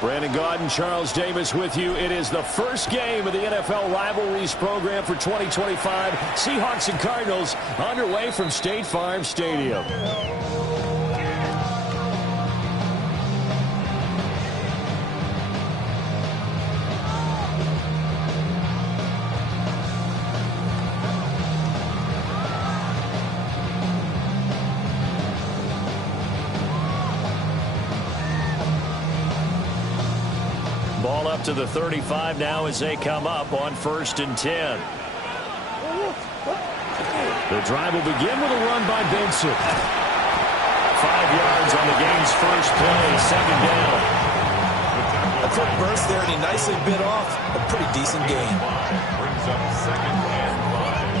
Brandon Gaudin, Charles Davis with you. It is the first game of the NFL Rivalries program for 2025. Seahawks and Cardinals underway from State Farm Stadium. Ball up to the 35 now as they come up on 1st and 10. The drive will begin with a run by Benson. 5 yards on the game's first play, 2nd down. A quick burst there, and he nicely bit off a pretty decent gain. Brings up 2nd and 5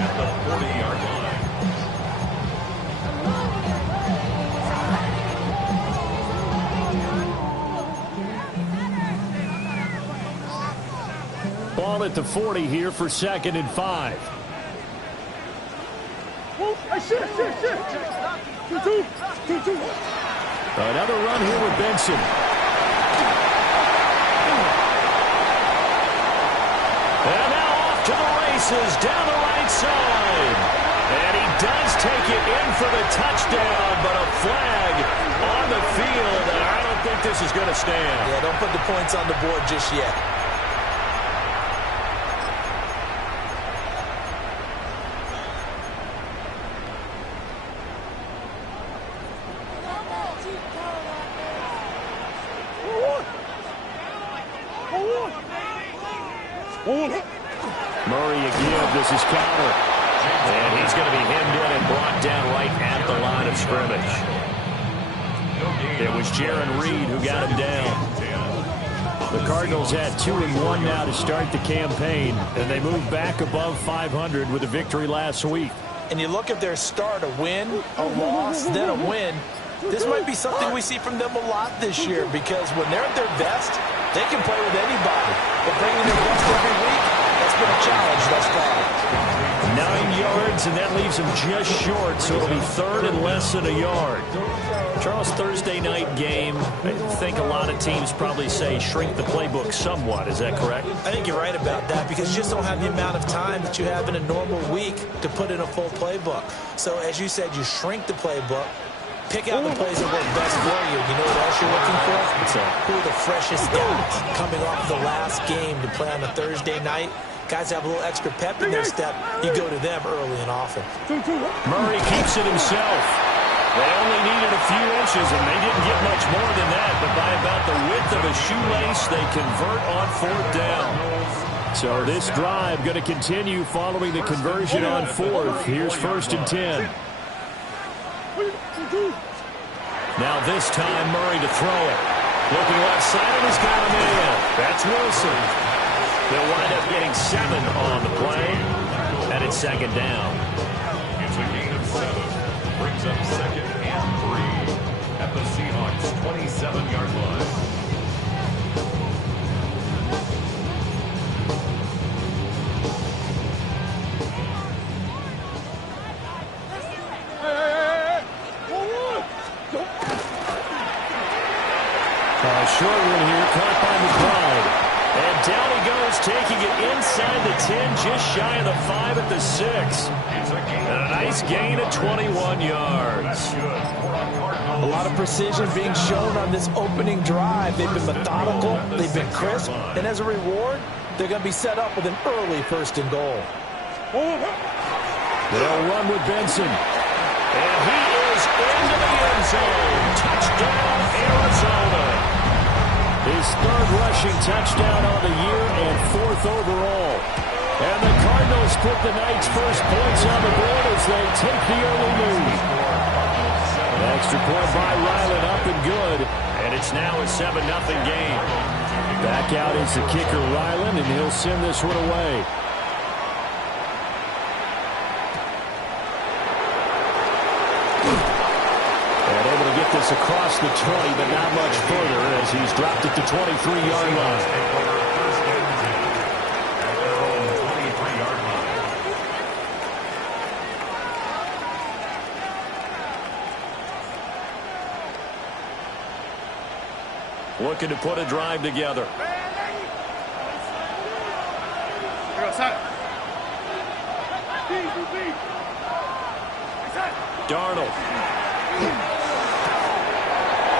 at the 40-yard line. Ball at the 40 here for 2nd and 5. Another run here with Benson. And now off to the races down the right side. And he does take it in for the touchdown, but a flag on the field, and I don't think this is going to stand. Yeah, don't put the points on the board just yet. Murray again, this is counter. And he's going to be hemmed in and brought down right at the line of scrimmage. It was Jaron Reed who got him down. The Cardinals had 2-1 now to start the campaign, and they moved back above 500 with a victory last week. And you look at their start, a win, a loss, then a win. This might be something we see from them a lot this year, because when they're at their best, they can play with anybody. But bringing their best every week, that's been a challenge thus far. 9 yards, and that leaves them just short, so it'll be 3rd and less than a yard. Charles, Thursday night game, I think a lot of teams probably say shrink the playbook somewhat. Is that correct? I think you're right about that, because you just don't have the amount of time that you have in a normal week to put in a full playbook. So as you said, you shrink the playbook. Pick out the plays that work best for you. You know what else you're looking for? Who are the freshest guys coming off the last game to play on a Thursday night? Guys have a little extra pep in their step. You go to them early and often. Murray keeps it himself. They only needed a few inches, and they didn't get much more than that. But by about the width of a shoelace, they convert on 4th down. So this drive going to continue following the conversion on 4th. Here's 1st and 10. Now this time, Murray to throw it. Looking left side, and he's got him in. That's Wilson. They'll wind up getting 7 on the play, and it's 2nd down. It's a gain of 7. Brings up 2nd and 3 at the Seahawks' 27-yard line. Short one here, caught by McBride. And down he goes, taking it inside the 10, just shy of the 5 at the 6. And a nice gain of 21 yards. A lot of precision being shown on this opening drive. They've been methodical, they've been crisp, and as a reward, they're going to be set up with an early 1st and goal. They'll run with Benson. And he is into the end zone. Touchdown, Arizona. His 3rd rushing touchdown on the year and 4th overall. And the Cardinals put the night's first points on the board as they take the early lead. An extra point by Ryland, up and good. And it's now a 7-0 game. Back out is the kicker, Ryland, and he'll send this one away. This across the 20, but not much further as he's dropped at the 23-yard line. looking to put a drive together. Darnold.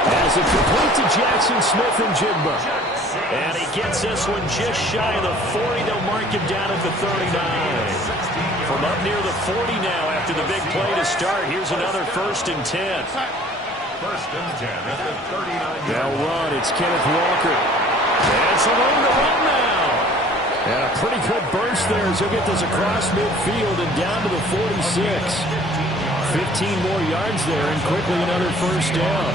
As it complete to Jackson Smith and Jigba. And he gets this one just shy of the 40. They'll mark him down at the 39. From up near the 40 now after the big play to start. Here's another 1st and 10. 1st and 10 at the 39. They'll run. It's Kenneth Walker. And some room to run now. And a pretty good burst there as he'll get this across midfield and down to the 46. 15 more yards there and quickly another 1st down.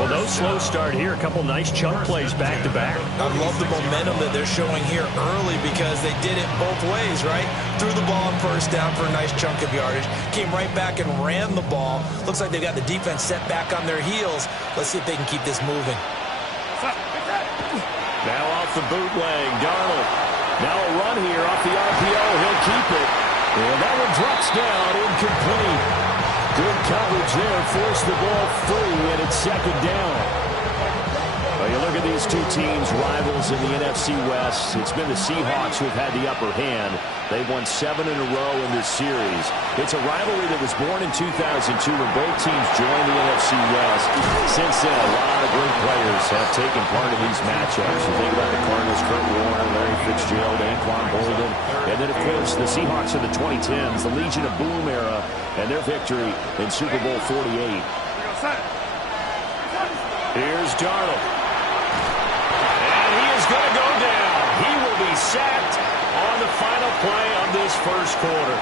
Well, no slow start here. A couple nice chunk plays back-to-back. I love the momentum that they're showing here early because they did it both ways, right? Threw the ball on 1st down for a nice chunk of yardage. Came right back and ran the ball. Looks like they've got the defense set back on their heels. Let's see if they can keep this moving. Now off the bootleg, Darnold. Now a run here off the RPO. He'll keep it. And that one drops down, incomplete. Good coverage there, forced the ball free, and it's 2nd down. Well, you look at these two teams, rivals in the NFC West. It's been the Seahawks who have had the upper hand. They've won 7 in a row in this series. It's a rivalry that was born in 2002 when both teams joined the NFC West. Since then, a lot of great players have taken part in these matchups. You think about the Cardinals, Kurt Warner, Larry Fitzgerald, Anquan Bolden, and then, of course, the Seahawks in the 2010s, the Legion of Boom era, and their victory in Super Bowl 48. Here's Darnold. And he is going to go down. He will be sacked on the final play of this 1st quarter.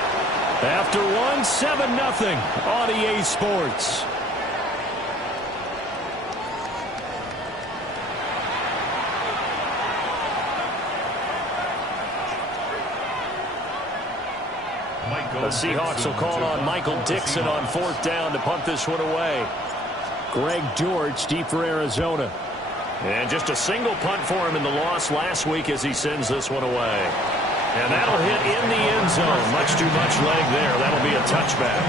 After 7-0 on EA Sports. The Seahawks will call on Michael Dixon on 4th down to punt this one away. Greg George deep for Arizona. And just a single punt for him in the loss last week as he sends this one away. And that'll hit in the end zone. Much too much leg there. That'll be a touchback.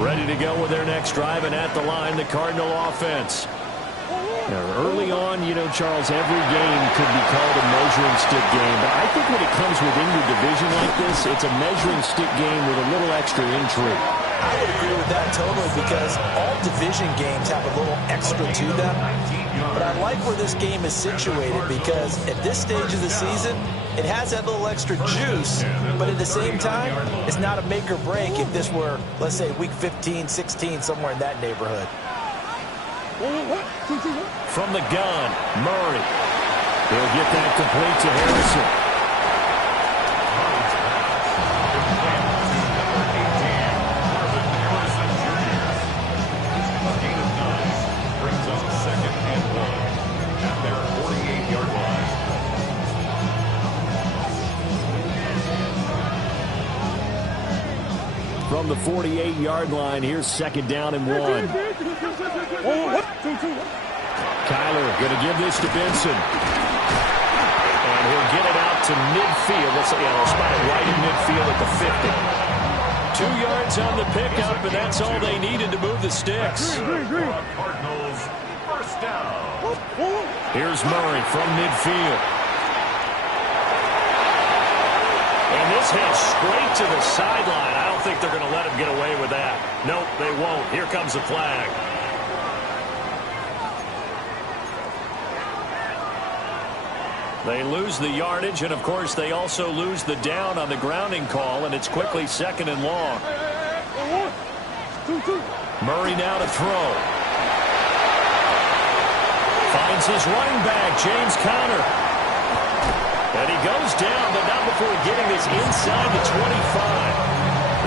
Ready to go with their next drive, and at the line, the Cardinal offense. Now, early on, you know, Charles, every game could be called a measuring stick game. But I think when it comes within your division like this, it's a measuring stick game with a little extra intrigue. I would agree with that totally because all division games have a little extra to them. But I like where this game is situated because at this stage of the season, it has that little extra juice. But at the same time, it's not a make or break if this were, let's say, week 15, 16, somewhere in that neighborhood. From the gun, Murray. He'll get that complete to Harrison. Brings up 2nd and 1 at their 48-yard line. From the 48-yard line, here's 2nd down and 1. Kyler going to give this to Benson. And he'll get it out to midfield. They'll spot it right in midfield at the 50. 2 yards on the pickup, and that's all they needed to move the sticks. Cardinals 1st down. Here's Murray from midfield. And this heads straight to the sideline. I don't think they're going to let him get away with that. Nope, they won't. Here comes the flag. They lose the yardage, and, of course, they also lose the down on the grounding call, and it's quickly 2nd and long. Murray now to throw. Finds his running back, James Conner. And he goes down, but not before getting this inside the 25.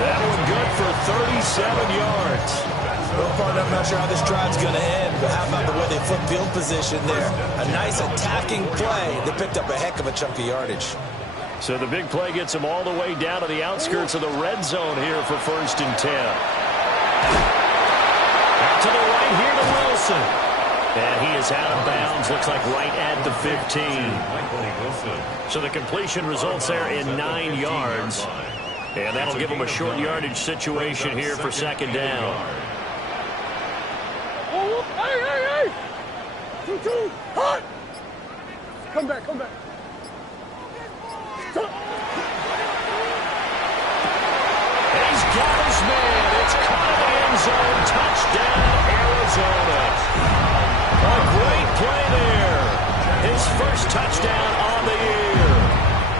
That one good for 37 yards. Well, partner, I'm not sure how this drive's going to end, but how about the way they flip field position there? A nice attacking play. They picked up a heck of a chunk of yardage. So the big play gets them all the way down to the outskirts of the red zone here for 1st and 10. Out to the right here to Wilson. And he is out of bounds, looks like right at the 15. So the completion results there in 9 yards. And that'll give them a short yardage situation here for second down. Hey! 2-2, hot! Come back. He's got his man. It's caught in the end zone. Touchdown, Arizona. A great play there. His first touchdown on the year.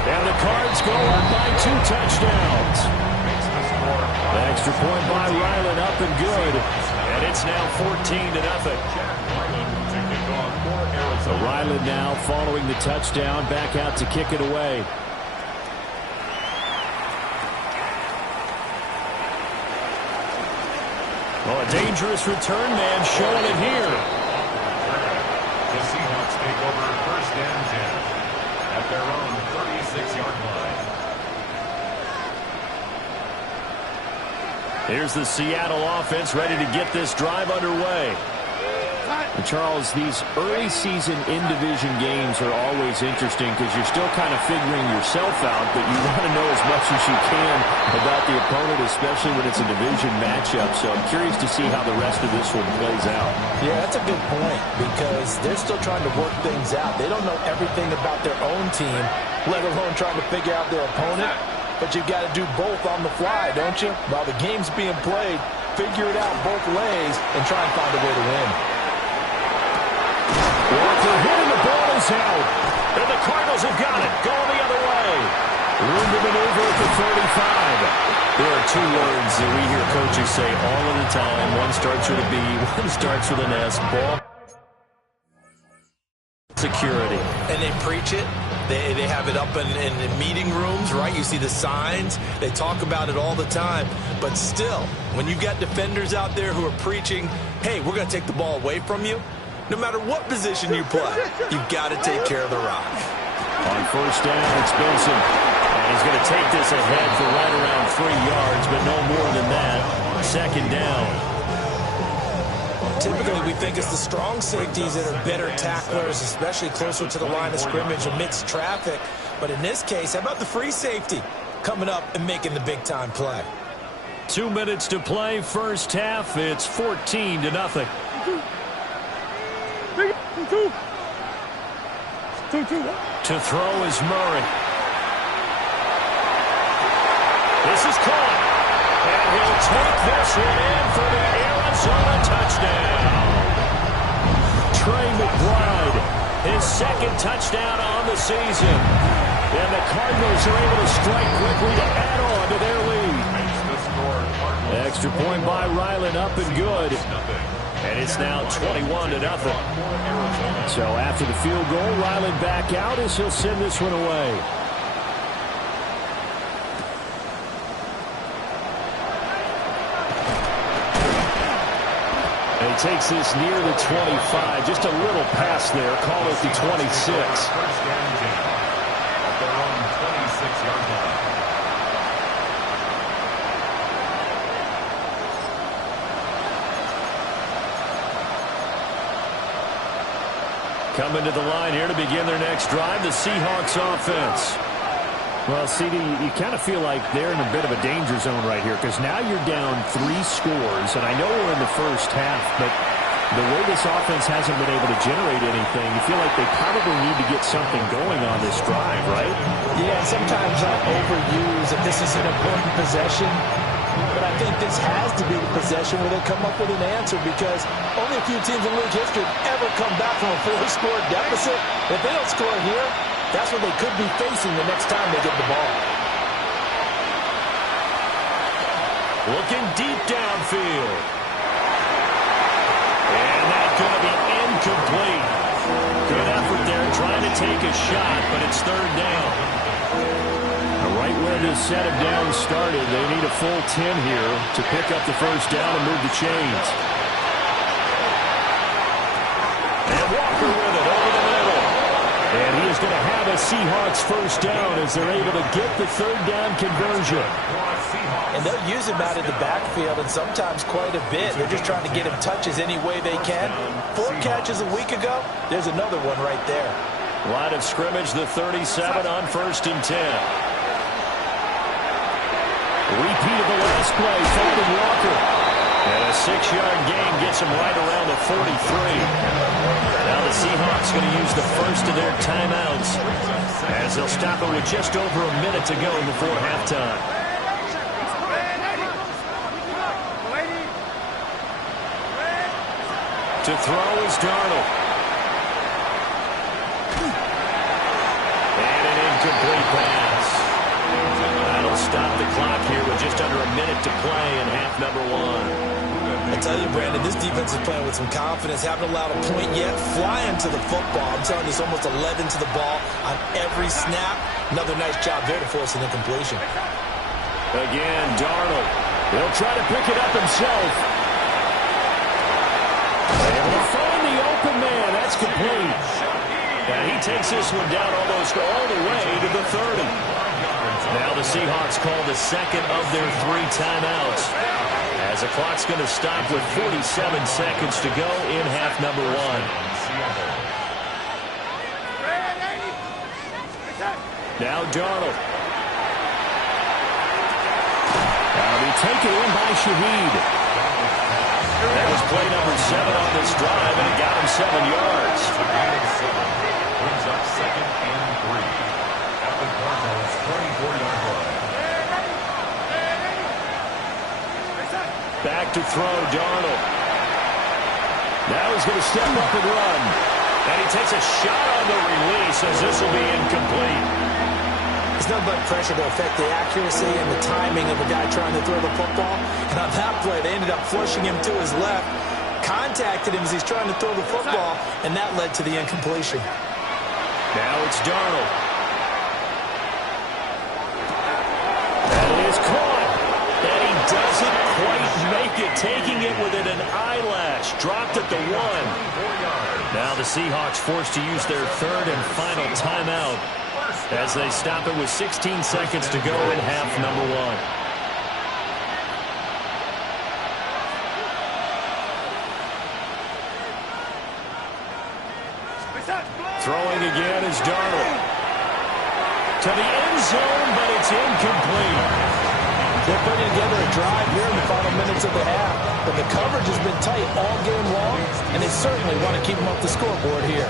And the Cards go up by 2 touchdowns. The extra point by Ryland up and good. And it's now 14-0. So Ryland now following the touchdown, back out to kick it away. Oh, a dangerous return man showing it here. The Seahawks take over first and 10 at their own 36-yard line. Here's the Seattle offense ready to get this drive underway. And Charles, these early season in-division games are always interesting because you're still kind of figuring yourself out, but you want to know as much as you can about the opponent, especially when it's a division matchup. So I'm curious to see how the rest of this one plays out. Yeah, that's a good point because they're still trying to work things out. They don't know everything about their own team, let alone trying to figure out their opponent. But you've got to do both on the fly, don't you? While the game's being played, figure it out both ways and try and find a way to win. Walker hitting, the ball is out. And the Cardinals have got it. Going the other way. Room to maneuver at the 35. There are 2 words that we hear coaches say all of the time. One starts with a B, one starts with an S. Ball security. And they preach it. They have it up in meeting rooms, right? You see the signs. They talk about it all the time. But still, when you've got defenders out there who are preaching, hey, we're going to take the ball away from you, no matter what position you play, you've got to take care of the rock. On first down, it's Benson. And he's going to take this ahead for right around 3 yards, but no more than that. Second down. Typically, we think it's the strong safeties that are better tacklers, especially closer to the line of scrimmage amidst traffic. But in this case, how about the free safety coming up and making the big-time play? 2 minutes to play, first half. It's 14-0. To throw is Murray. This is caught. And he'll take this one in for the Arizona touchdown. Trey McBride, his second touchdown on the season. And the Cardinals are able to strike quickly to add on to their lead. Extra point by Ryland up and good. And it's now 21-0. So after the field goal, Ryland back out as he'll send this one away. And he takes this near the 25. Just a little pass there. Call it the 26. At their own 26-yard line. Coming to the line here to begin their next drive, the Seahawks offense. Well, CD, you kind of feel like they're in a bit of a danger zone right here because now you're down 3 scores, and I know we're in the first half, but the way this offense hasn't been able to generate anything, you feel like they probably need to get something going on this drive, right? Yeah, sometimes I overuse if this is an important possession. But I think this has to be the possession where they come up with an answer because only a few teams in league history have ever come back from a 4-score deficit. If they don't score here, that's what they could be facing the next time they get the ball. Looking deep downfield. And that's going to be incomplete. Good effort there trying to take a shot, but it's third down. Right where this set of downs started, they need a full 10 here to pick up the first down and move the chains. And Walker with it over the middle. And he is going to have a Seahawks first down as they're able to get the third down conversion. And they'll use him out of the backfield and sometimes quite a bit. They're just trying to get him touches any way they can. 4 catches a week ago, there's another one right there. Line of scrimmage, the 37 on first and 10. Repeat of the last play, finding Walker. And a 6-yard gain gets him right around the 43. Now the Seahawks going to use the first of their timeouts as they'll stop it with just over a minute to go before halftime. To throw is Darnold. And an incomplete pass. That'll stop the clock here with just under a minute to play in half number one. I tell you, Brandon, this defense is playing with some confidence. Haven't allowed a point yet. Flying to the football. I'm telling you, it's almost 11 to the ball on every snap. Another nice job there to force an incompletion. Again, Darnold. He'll try to pick it up himself. Able to find the open man. That's complete. And he takes this one down almost all the way to the 30. Now the Seahawks call the second of their 3 timeouts, as the clock's going to stop with 47 seconds to go in half number one. Now Darnold. Now be taken in by Shaheed. That was play number 7 on this drive, and it got him 7 yards. Brings up second and 3 at the Cardinals' 24-yard line. Back to throw, Darnold. Now he's going to step up and run. And he takes a shot on the release as this will be incomplete. It's nothing but pressure to affect the accuracy and the timing of a guy trying to throw the football. And on that play, they ended up flushing him to his left, contacted him as he's trying to throw the football, and that led to the incompletion. Now it's Darnold. That is caught. And he doesn't quite make it, taking it within an eyelash. Dropped at the 1. Now the Seahawks forced to use their third and final timeout as they stop it with 16 seconds to go in half number one. Throwing again is Darnold. To the end zone, but it's incomplete. They're putting together a drive here in the final minutes of the half, but the coverage has been tight all game long, and they certainly want to keep them off the scoreboard here.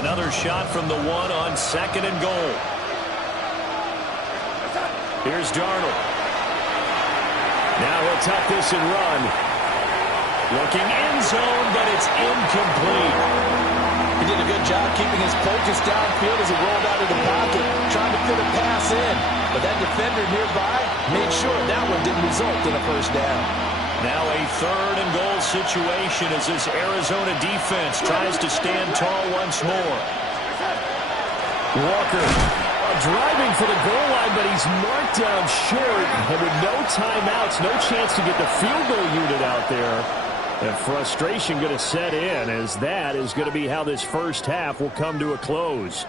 Another shot from the 1 on 2nd and goal. Here's Darnold. Now he'll tuck this and run. Looking end zone, but it's incomplete. He did a good job keeping his focus downfield as he rolled out of the pocket, trying to fit a pass in. But that defender nearby made sure that one didn't result in a first down. Now a 3rd and goal situation as this Arizona defense tries to stand tall once more. Walker driving for the goal line, but he's marked down short. And with no timeouts, no chance to get the field goal unit out there. And frustration going to set in, as that is going to be how this first half will come to a close.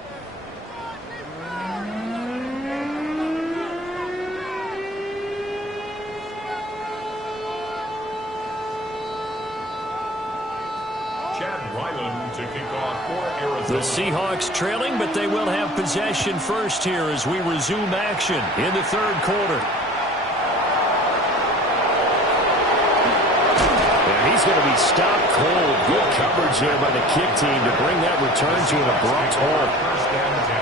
To kick off for Arizona. The Seahawks trailing, but they will have possession first here as we resume action in the 3rd quarter. And he's going to be stopped cold. Good coverage there by the kick team to bring that return to an abrupt halt. First down 10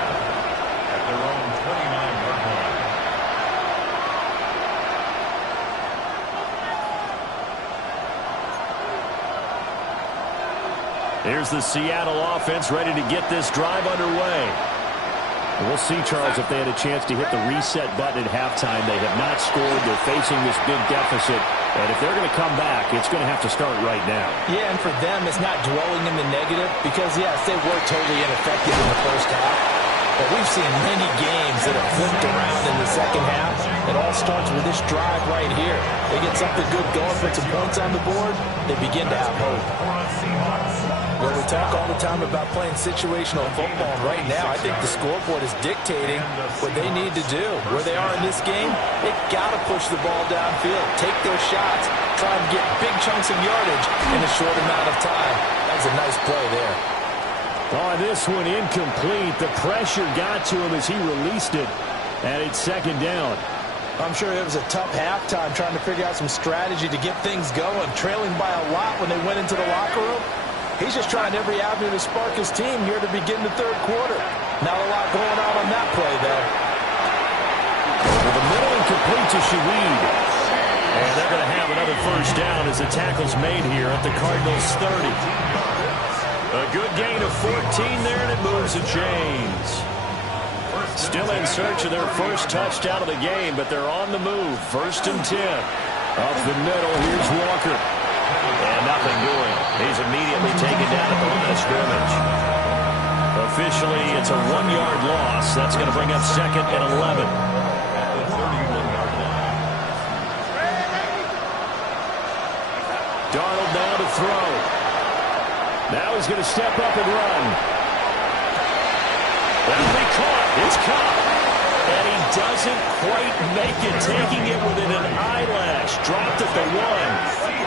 at their own 29-yard line. Here's the Seattle offense ready to get this drive underway. We'll see, Charles, if they had a chance to hit the reset button at halftime. They have not scored. They're facing this big deficit. And if they're going to come back, it's going to have to start right now. Yeah, and for them, it's not dwelling in the negative because, yes, they were totally ineffective in the first half. But we've seen many games that have flipped around in the second half. It all starts with this drive right here. They get something good going, put some points on the board, they begin to have hope. Well, we talk all the time about playing situational football. Right now, I think the scoreboard is dictating what they need to do. Where they are in this game, they've got to push the ball downfield, take their shots, try and get big chunks of yardage in a short amount of time. That was a nice play there. Oh, this one incomplete. The pressure got to him as he released it. And it's second down. I'm sure it was a tough halftime trying to figure out some strategy to get things going. Trailing by a lot when they went into the locker room. He's just trying every avenue to spark his team here to begin the third quarter. Not a lot going on that play, though. Over the middle and complete to Shaweed. And they're going to have another first down as the tackle's made here at the Cardinals' 30. A good gain of 14 there, and it moves the chains. Still in search of their first touchdown of the game, but they're on the move. First and 10. Up the middle, here's Walker. And nothing doing. He's immediately taken down at the line of scrimmage. Officially, it's a 1-yard loss. That's going to bring up second and 11. Darnold now to throw. Now he's going to step up and run. That'll be caught. It's caught. And he doesn't quite make it, taking it within an eyelash. Dropped at the 1.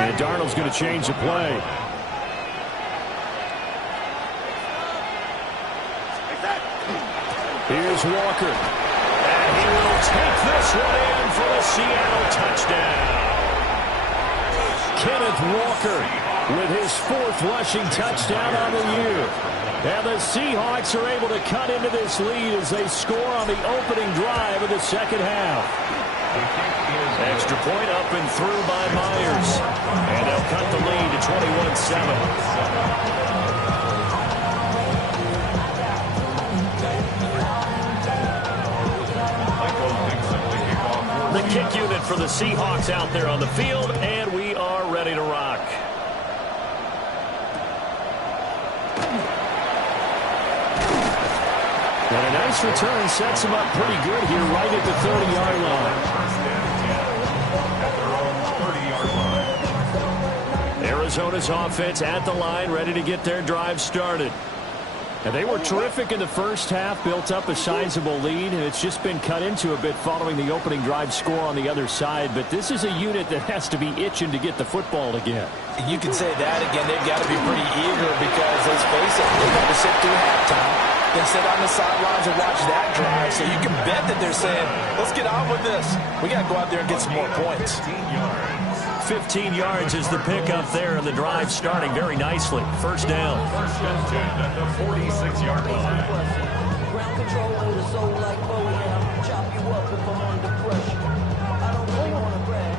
And Darnold's going to change the play. Here's Walker. And he will take this one in for a Seattle touchdown. Kenneth Walker with his 4th rushing touchdown on the year. And the Seahawks are able to cut into this lead as they score on the opening drive of the second half. Extra point up and through by Myers. And they'll cut the lead to 21-7. The kick unit for the Seahawks out there on the field, and we are ready to rock. And a nice return sets him up pretty good here right at the 30-yard line. Arizona's offense at the line, ready to get their drive started. And they were terrific in the first half, built up a sizable lead, and it's just been cut into a bit following the opening drive score on the other side. But this is a unit that has to be itching to get the football again. You can say that again. They've got to be pretty eager because, let's face it, they've got to sit through halftime, then sit on the sidelines and watch that drive. So you can bet that they're saying, let's get on with this. We got to go out there and get some more points. 15 yards is the pickup there, and the drive starting very nicely. First down. First and 10 at the 46-yard line. Ground control with a soul like Bowie, and I'll chop you up if I'm under pressure. I don't really want to brag.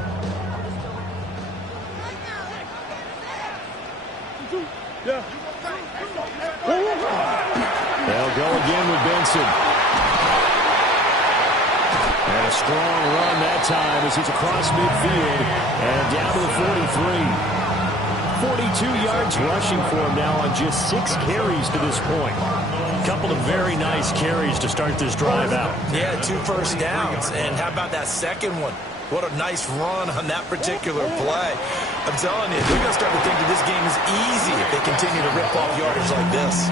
They'll go again with Benson. And a strong run that time as he's across midfield and down to the 43. 42 yards rushing for him now on just 6 carries to this point. A couple of very nice carries to start this drive out. Yeah, 2 first downs. And how about that second one? What a nice run on that particular play. I'm telling you, they're going to start to think that this game is easy if they continue to rip off yardage like this.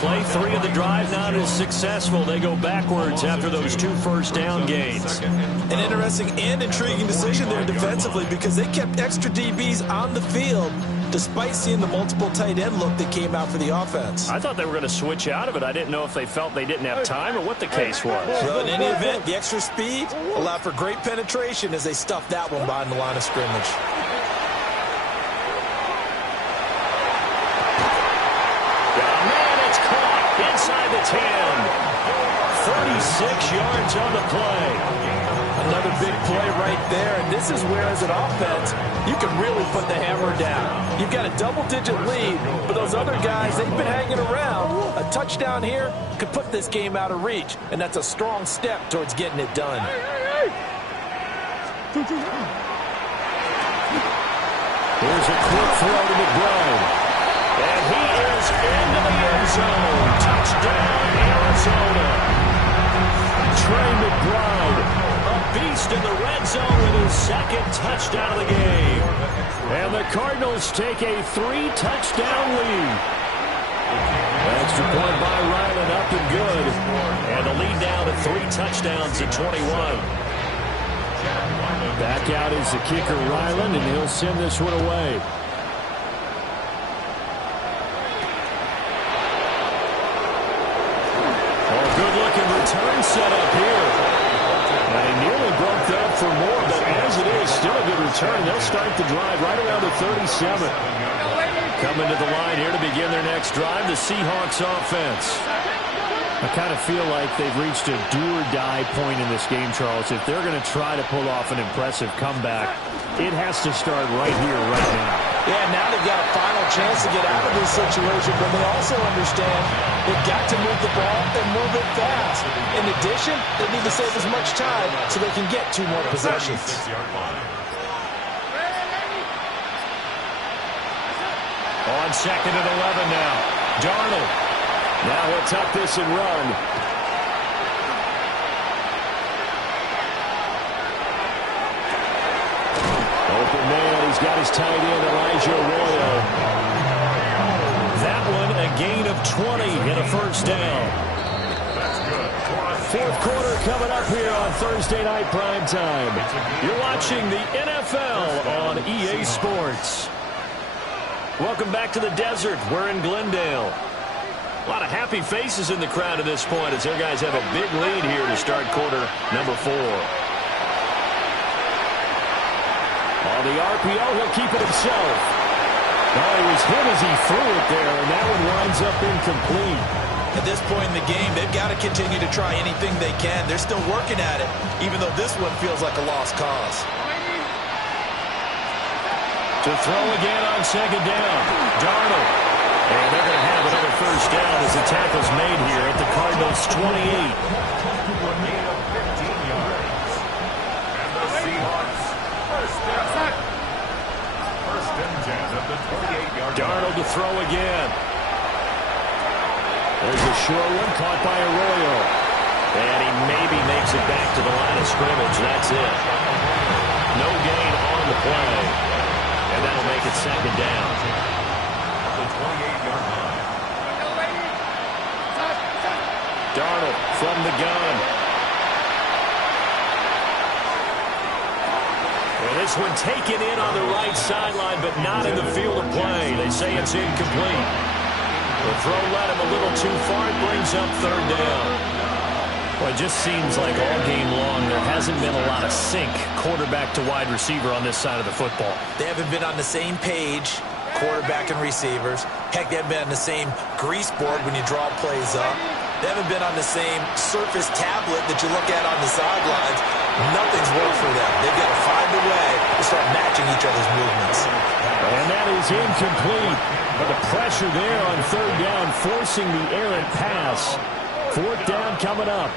Play 3 of the drive not as successful. They go backwards after those 2 first down gains. An interesting and intriguing decision there defensively because they kept extra DBs on the field despite seeing the multiple tight end look that came out for the offense. I thought they were going to switch out of it. I didn't know if they felt they didn't have time or what the case was. Well, in any event, the extra speed allowed for great penetration as they stuffed that one behind the line of scrimmage. Inside the 10. 36 yards on the play. Another big play right there, and this is where, as an offense, you can really put the hammer down. You've got a double-digit lead, but those other guys, they've been hanging around. A touchdown here could put this game out of reach, and that's a strong step towards getting it done. Here's a quick throw to McBride. And he is into the end zone. Touchdown, Arizona. Trey McBride, a beast in the red zone with his second touchdown of the game. And the Cardinals take a 3-touchdown lead. Extra point by Ryland, up and good. And the lead down to 3 touchdowns at 21. Back out is the kicker, Ryland, and he'll send this one away. Oh, good-looking return set up here. And he nearly broke that for more, but as it is, still a good return. They'll start the drive right around the 37. Coming to the line here to begin their next drive, the Seahawks offense. I kind of feel like they've reached a do-or-die point in this game, Charles. If they're going to try to pull off an impressive comeback, it has to start right here, right now. Yeah, now they've got a final chance to get out of this situation, but they also understand they've got to move the ball and move it fast. In addition, they need to save as much time so they can get 2 more possessions. On second and 11 now. Darnold. Now he'll tuck this and run. Open man. He's got his tight end, Elijah Arroyo. That one a gain of 20 and a first down. Fourth quarter coming up here on Thursday Night Primetime. You're watching the NFL on EA Sports. Welcome back to the desert. We're in Glendale. A lot of happy faces in the crowd at this point as their guys have a big lead here to start quarter number 4. On the RPO, he'll keep it himself. Oh, it was him as he threw it there, and that one winds up incomplete. At this point in the game, they've got to continue to try anything they can. They're still working at it, even though this one feels like a lost cause. To throw again on second down. Darnold. And they're going to have another first down as the tackle's made here at the Cardinals' 28. A gain of 15 yards. And the Seahawks first and 10 at the 28-yard line. Darnold to throw again. There's a short one caught by Arroyo. And he maybe makes it back to the line of scrimmage. That's it. No gain on the play. And that'll make it second down. The 28-yard line. Darnold from the gun. And this one taken in on the right sideline, but not in the field of play. They say it's incomplete. The throw led him a little too far. It brings up third down. Well, it just seems like all game long there hasn't been a lot of sync quarterback to wide receiver on this side of the football. They haven't been on the same page, quarterback and receivers. Heck, they haven't been on the same grease board when you draw plays up. They haven't been on the same surface tablet that you look at on the sidelines. Nothing's worked for them. They've got to find a way to start matching each other's movements. And that is incomplete. But the pressure there on third down, forcing the errant pass. Fourth down coming up.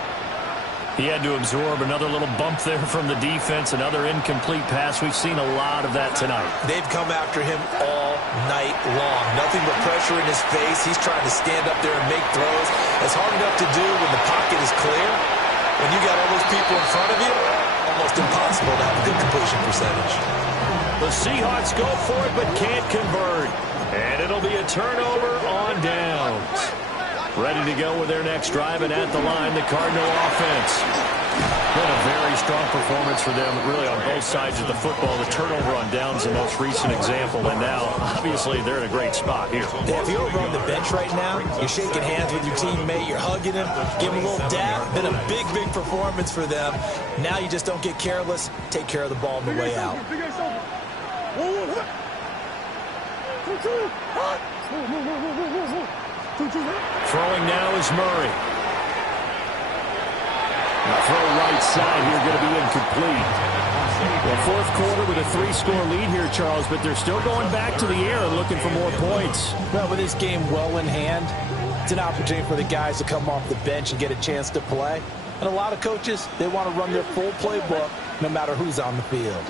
He had to absorb another little bump there from the defense, another incomplete pass. We've seen a lot of that tonight. They've come after him all night long. Nothing but pressure in his face. He's trying to stand up there and make throws. That's hard enough to do when the pocket is clear. When you got all those people in front of you, almost impossible to have a good completion percentage. The Seahawks go for it but can't convert. And it'll be a turnover on downs. Ready to go with their next drive, and at the line, the Cardinal offense. Been a very strong performance for them, really, on both sides of the football. The turnover on downs, the most recent example, and now, obviously, they're in a great spot here. Yeah, if you're over on the bench right now, you're shaking hands with your teammate, you're hugging him, giving him a little dap. Been a big, big performance for them. Now you just don't get careless. Take care of the ball on the way out. Throwing now is Murray. The throw right side here going to be incomplete. Well, fourth quarter with a 3-score lead here, Charles, but they're still going back to the air and looking for more points. Well, with this game well in hand, it's an opportunity for the guys to come off the bench and get a chance to play. And a lot of coaches, they want to run their full playbook no matter who's on the field.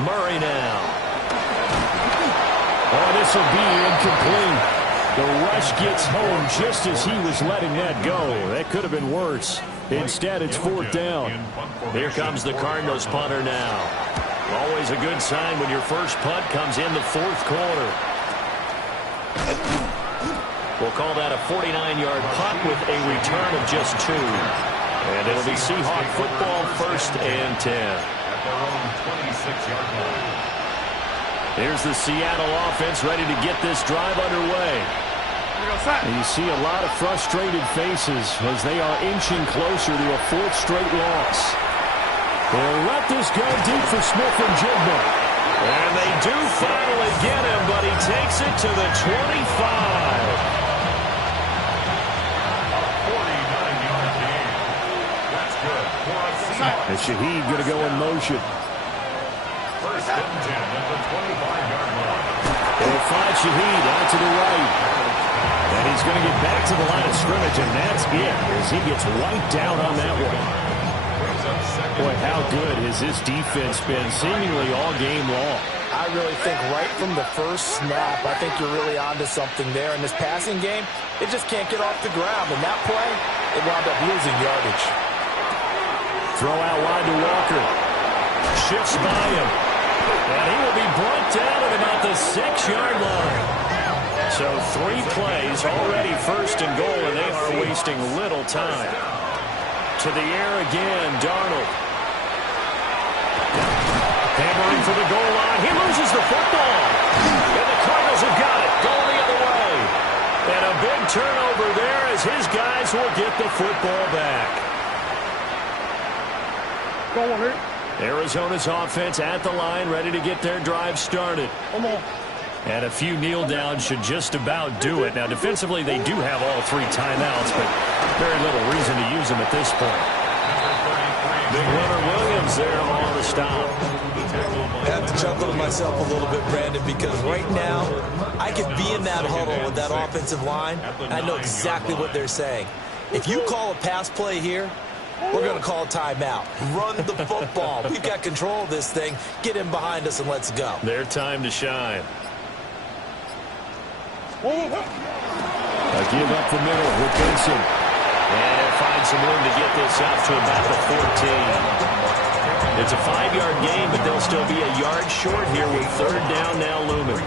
Murray now. Oh, this will be incomplete. The rush gets home just as he was letting that go. That could have been worse. Instead, it's fourth down. Here comes the Cardinals punter now. Always a good sign when your first punt comes in the fourth quarter. We'll call that a 49-yard punt with a return of just 2. And it'll be Seahawk football, 1st and 10. At their own 26-yard line. Here's the Seattle offense ready to get this drive underway. And you see a lot of frustrated faces as they are inching closer to a 4th straight loss. They'll let this go deep for Smith and Jigma. And they do finally get him, but he takes it to the 25. 49-yard gain. That's good for a Seahawks. And Shaheed going to go in motion. 1st and 10 at the 25-yard line. They'll find Shaheed out to the right. And he's going to get back to the line of scrimmage, and that's it as he gets wiped out on that one. Boy, how good has this defense been seemingly all game long? I really think right from the first snap, I think you're really onto something there. In this passing game, it just can't get off the ground. And that play, it wound up losing yardage. Throw out wide to Walker. Shifts by him. And he will be brought down at about the 6-yard line. So 3 plays already 1st and goal, and they are wasting little time. To the air again, Darnold. Hammering for the goal line. He loses the football. And the Cardinals have got it. Going the other way. And a big turnover there as his guys will get the football back. Go on, Rick. Arizona's offense at the line, ready to get their drive started. Come on. And a few kneel downs should just about do it. Now, defensively, they do have all 3 timeouts, but very little reason to use them at this point. Big Leonard Williams there on the stop. I have to chuckle to myself a little bit, Brandon, because right now I could be in that huddle with that offensive line, and I know exactly what they're saying. If you call a pass play here, we're going to call a timeout. Run the football. We've got control of this thing. Get in behind us and let's go. Their time to shine. A give up the middle with Benson. And he'll find some room to get this out to about the 14. It's a 5-yard gain, but they'll still be a yard short here with 3rd down now looming.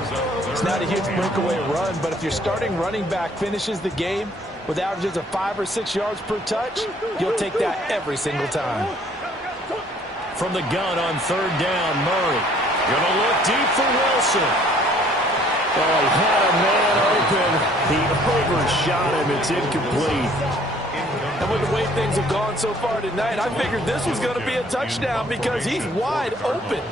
It's not a huge breakaway run, but if your starting running back finishes the game with averages of 5 or 6 yards per touch, you'll take that every single time. From the gun on 3rd down, Murray. Gonna look deep for Wilson. Oh, he had a man open. He overshot him. It's incomplete. And with the way things have gone so far tonight, I figured this was going to be a touchdown because he's wide open.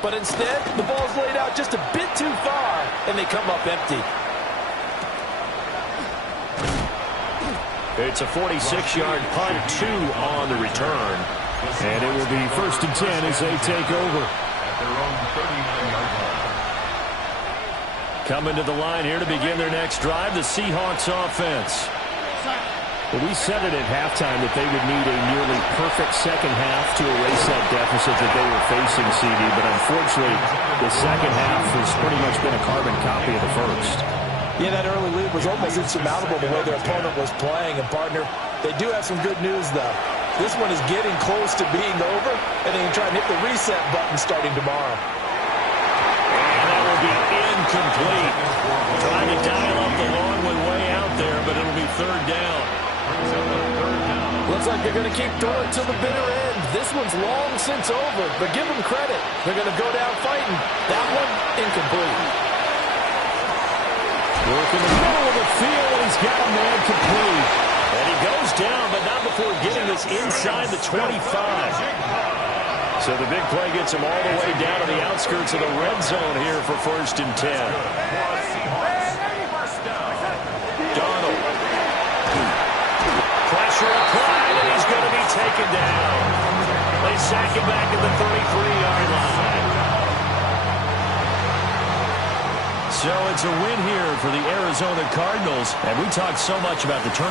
But instead, the ball's laid out just a bit too far, and they come up empty. It's a 46-yard punt, 2 on the return. And it will be 1st and 10 as they take over. At their own 39-yard line. Coming to the line here to begin their next drive, the Seahawks offense. Well, we said it at halftime that they would need a nearly perfect second half to erase that deficit that they were facing, CD. But unfortunately, the second half has pretty much been a carbon copy of the first. Yeah, that early lead was almost insurmountable the way their opponent was playing. And, partner, they do have some good news, though. This one is getting close to being over, and they can try and hit the reset button starting tomorrow. And that will be incomplete. Trying to dial up the long way out there, but it'll be 3rd down. Looks like they're going to keep throwing to the bitter end. This one's long since over, but give them credit. They're going to go down fighting. That one, incomplete. Work in the middle of the field, and he's got a man complete. And he goes down, but not before getting this inside the 25. So the big play gets him all the way down to the outskirts of the red zone here for 1st and 10. Darnold. Pressure applied, and he's going to be taken down. They sack him back at the 33-yard line. So it's a win here for the Arizona Cardinals. And we talked so much about the turnover.